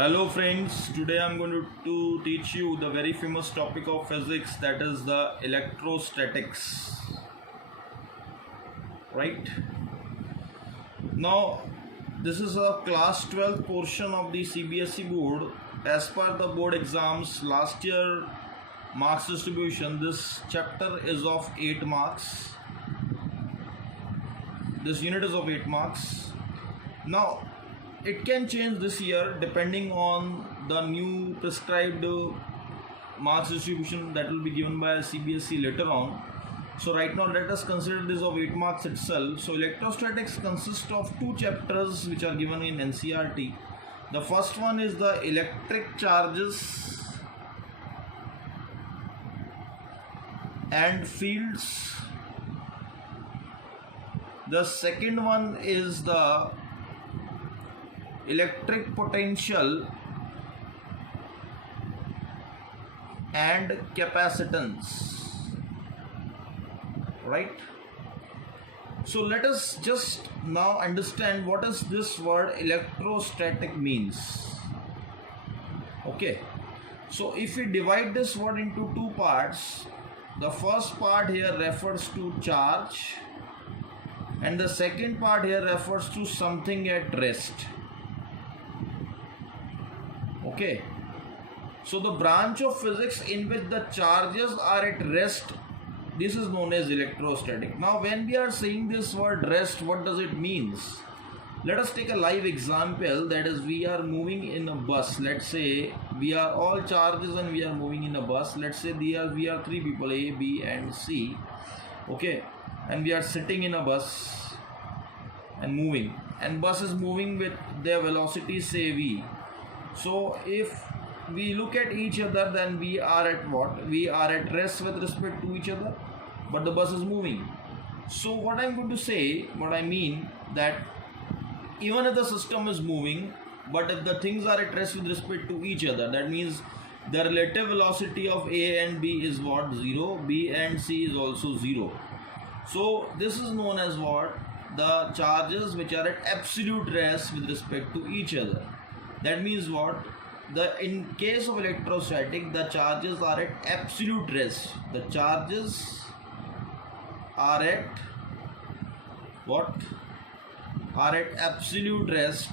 Hello friends, today I am going to teach you the very famous topic of physics, that is the electrostatics. Right? Now this is a class 12 portion of the CBSE board. As per the board exams last year marks distribution, this chapter is of 8 marks. This unit is of 8 marks. Now it can change this year depending on the new prescribed marks distribution that will be given by CBSE later on. So right now let us consider this of 8 marks itself. So electrostatics consists of 2 chapters which are given in NCERT. The first one is the electric charges and fields. The second one is the electric potential and capacitance. Right? So let us just now understand what is this word electrostatic means. Okay, so if we divide this word into 2 parts, the first part here refers to charge and the second part here refers to something at rest. Okay, so the branch of physics in which the charges are at rest, this is known as electrostatic. Now when we are saying this word rest, what does it mean? Let us take a live example, that is we are moving in a bus. Let's say we are all charges and we are moving in a bus. Let's say we are 3 people, A, B and C. Okay, and we are sitting in a bus and moving, and bus is moving with their velocity say V. So if we look at each other, then we are at what? We are at rest with respect to each other, but the bus is moving. So what I'm going to say, what I mean, that even if the system is moving, but if the things are at rest with respect to each other, that means the relative velocity of A and B is what? 0. B and C is also 0. So this is known as what? The charges which are at absolute rest with respect to each other. That means what? In case of electrostatic, the charges are at absolute rest. The charges are at what? Are at absolute rest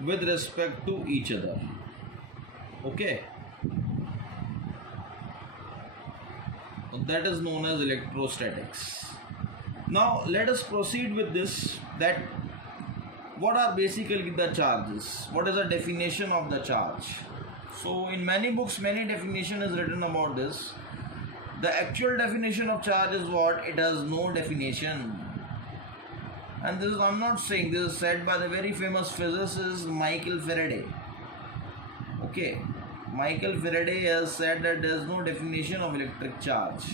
with respect to each other. Okay. That is known as electrostatics. Now let us proceed with this, that what are basically the charges? What is the definition of the charge? So in many books, many definition is written about this. The actual definition of charge is what? It has no definition. And this is, I'm not saying, this is said by the very famous physicist Michael Faraday. Okay, Michael Faraday has said that there is no definition of electric charge.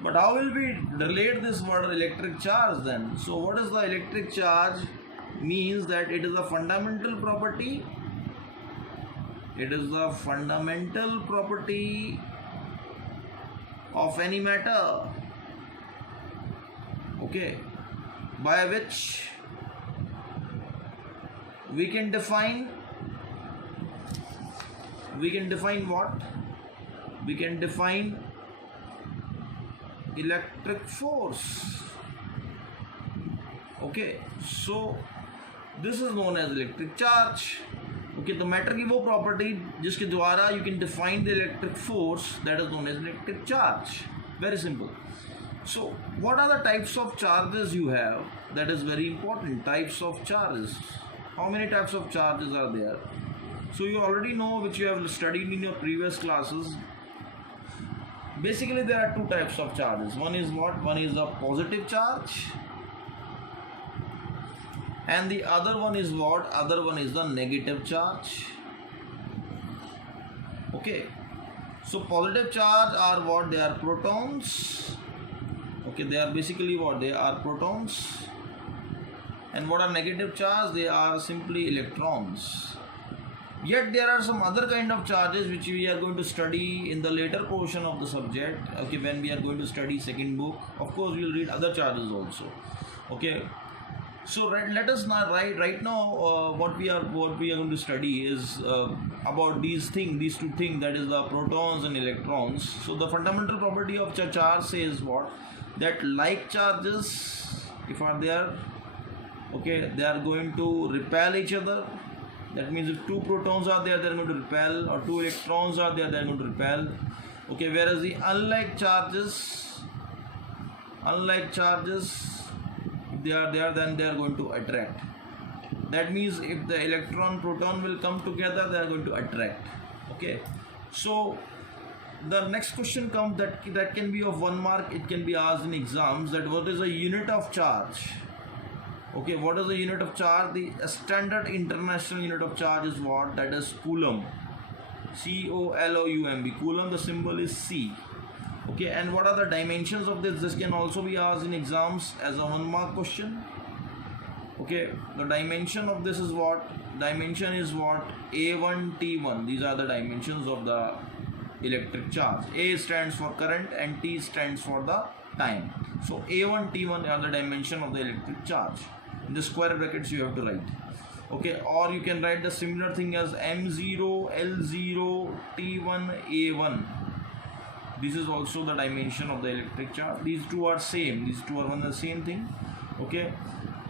But how will we relate this word electric charge then? So what is the electric charge? Means that it is a fundamental property. It is the fundamental property of any matter, okay, by which we can define what? We can define electric force. Okay, so this is known as electric charge. Okay, the matter की वो property जिसके द्वारा you can define the electric force, that is known as electric charge. Very simple. So what are the types of charges you have? That is very important. Types of charges. How many types of charges are there? So you already know, which you have studied in your previous classes. Basically there are 2 types of charges. One is what? One is the positive charge, and the other one is what? Other one is the negative charge. Okay, so positive charge are what? They are protons. Okay, they are basically what? They are protons. And what are negative charge? They are simply electrons. Yet there are some other kind of charges which we are going to study in the later portion of the subject. Okay, when we are going to study second book, of course we will read other charges also. Okay, So let us now right now what we are going to study is about these two things, that is the protons and electrons. So the fundamental property of charge says what, that like charges, if are there, okay, they are going to repel each other. That means if two protons are there, they are going to repel, or two electrons are there, they are going to repel. Okay, whereas the unlike charges, if they are there, then they are going to attract. That means if the electron proton will come together, they are going to attract. Okay, so the next question comes that can be of 1 mark. It can be asked in exams, that what is the unit of charge. Okay, what is the unit of charge? The standard international unit of charge is what? That is Coulomb. C-O-L-O-U-M-B. Coulomb, the symbol is C. Okay, and what are the dimensions of this? This can also be asked in exams as a 1 mark question. Okay, the dimension of this is what? Dimension is what? A1, T1. These are the dimensions of the electric charge. A stands for current and T stands for the time. So A1, T1 are the dimension of the electric charge. In the square brackets you have to write. Okay, or you can write the similar thing as M0, L0, T1, A1. This is also the dimension of the electric charge. These two are same. These two are one and the same thing. Okay.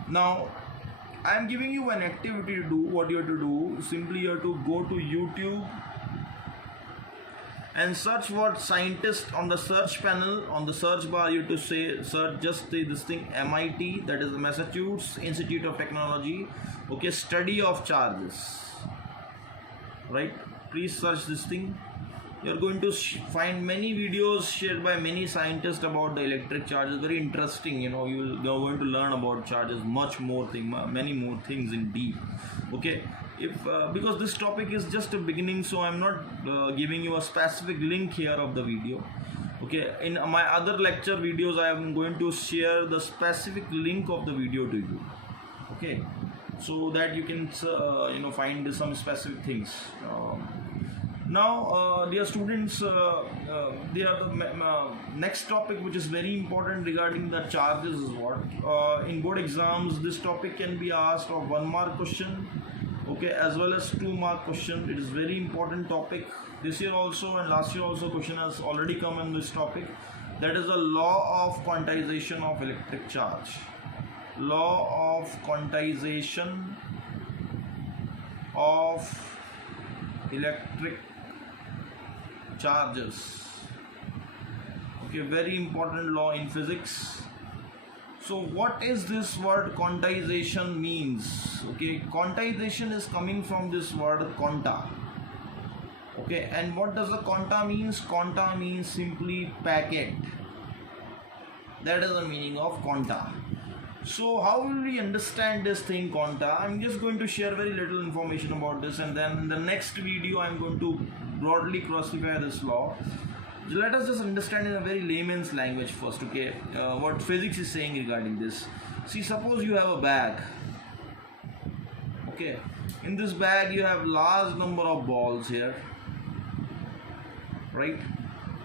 Now, I am giving you an activity to do. What you have to do? Simply you have to go to YouTube and search what scientist on the search panel. On the search bar, you have to say search just this thing, MIT, that is the Massachusetts Institute of Technology. Okay, study of charges. Right? Please search this thing. You are going to find many videos shared by many scientists about the electric charges. Very interesting. You are going to learn about charges, many more things in deep. Okay. Because this topic is just a beginning, so I'm not giving you a specific link here of the video. Okay, in my other lecture videos I am going to share the specific link of the video to you. Okay, so that you can find some specific things. Now, dear students, the next topic which is very important regarding the charges is what? In board exams, this topic can be asked of 1 mark question. Okay, as well as 2 mark question. It is very important topic. This year also and last year also question has already come on this topic. That is the law of quantization of electric charge. Law of quantization of electric charges. Okay, very important law in physics. So what is this word quantization means? Okay, quantization is coming from this word quanta. Okay, and what does the quanta means? Quanta means simply packet. That is the meaning of quanta. So how will we understand this thing quanta? I'm just going to share very little information about this, and then in the next video I'm going to broadly classify this law. Let us just understand in a very layman's language first, okay, what physics is saying regarding this. See, suppose you have a bag. Okay, in this bag you have large number of balls here, right?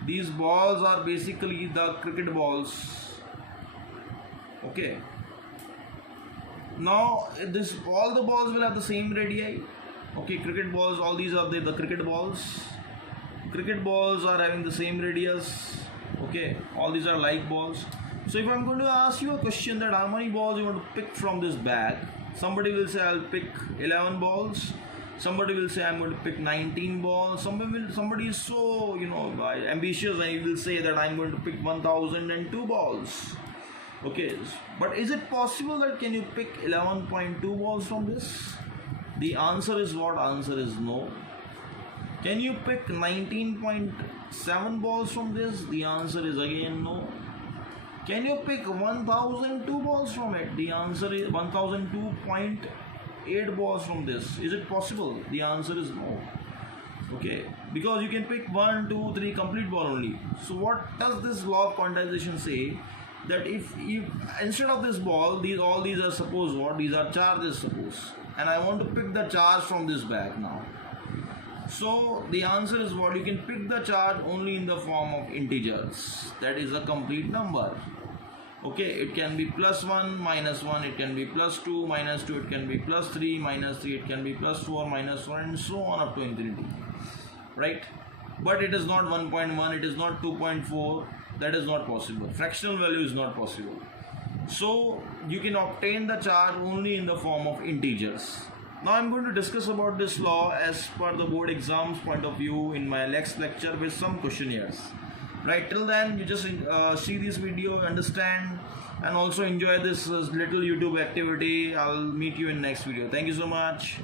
These balls are basically the cricket balls. Okay, now all the balls will have the same radii. Okay, cricket balls, all these are the cricket balls. Cricket balls are having the same radius. Okay, all these are like balls. So if I'm going to ask you a question that how many balls you want to pick from this bag, somebody will say I'll pick 11 balls. Somebody will say I'm going to pick 19 balls. Somebody is so ambitious and he will say that I'm going to pick 1002 balls. Okay, but is it possible that can you pick 11.2 balls from this? The answer is what? Answer is no. Can you pick 19.7 balls from this? The answer is again no. Can you pick 1002 balls from it? The answer is 1002.8 balls from this. Is it possible? The answer is no. Okay, because you can pick 1, 2, 3 complete ball only. So what does this law of quantization say? That if instead of this ball, all these are suppose what? These are charges suppose. And I want to pick the charge from this bag now. So the answer is what? You can pick the charge only in the form of integers. That is a complete number. Okay, it can be plus 1, minus 1, it can be plus 2, minus 2, it can be plus 3, minus 3, it can be plus 4, minus 1, and so on up to infinity, right? But it is not 1.1, it is not 2.4, that is not possible. Fractional value is not possible. So you can obtain the charge only in the form of integers. Now I'm going to discuss about this law as per the board exams point of view in my next lecture with some questionnaires. Right, till then you just see this video, understand, and also enjoy this little YouTube activity. I'll meet you in next video. Thank you so much.